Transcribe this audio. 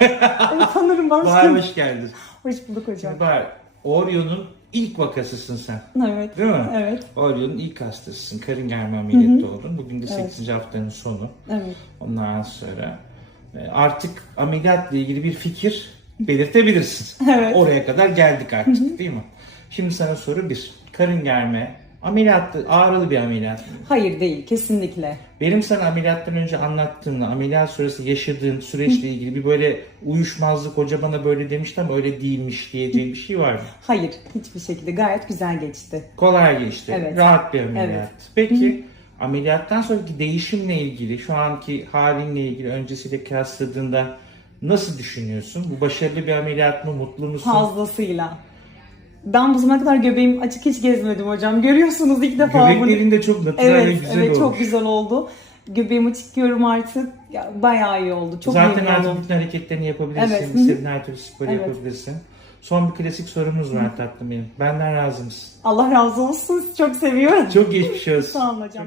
evet sanırım Bahar başkanım. hoş geldin. Hoş bulduk hocam. Bahar, Orion'un ilk vakasısın sen. Evet. Değil mi? Evet. Orion'un ilk hastasısın. Karın germe ameliyatı oldun. Bugün de Evet. 8. haftanın sonu. Evet. Ondan sonra e, artık ameliyatla ilgili bir fikir belirtebilirsin. Evet. Oraya kadar geldik artık değil mi? Şimdi sana soru bir. Karın germe ameliyatta ağrılı bir ameliyat? Hayır değil kesinlikle. Benim sana ameliyattan önce anlattığımda ameliyat sonrası yaşadığın süreçle ilgili bir böyle uyuşmazlık hoca bana böyle demişti ama öyle değilmiş diyeceğim bir şey var mı? Hayır hiçbir şekilde gayet güzel geçti. Kolay geçti. Evet. Rahat bir ameliyat. Evet. Peki ameliyattan sonraki değişimle ilgili, şu anki halinle ilgili öncesiyle kıyasladığında nasıl düşünüyorsun? Bu başarılı bir ameliyat mı? Mutlu musun? Fazlasıyla. Ben bu zamana kadar göbeğim açık hiç gezmedim hocam. Görüyorsunuz ilk defa bunu. Göbeklerin de çok natural ve Evet, güzel evet olmuş. çok güzel oldu. Göbeğimi çıkıyorum artık. Ya, bayağı iyi oldu. Çok Zaten artık bütün hareketlerini yapabilirsin. Evet. İstediğin her türlü sporu Evet. yapabilirsin. Son bir klasik sorumuz var tatlım benim. Benden razı mısın? Allah razı olsun. Çok seviyorum. Çok geçmiş olsun. Sağ olun hocam.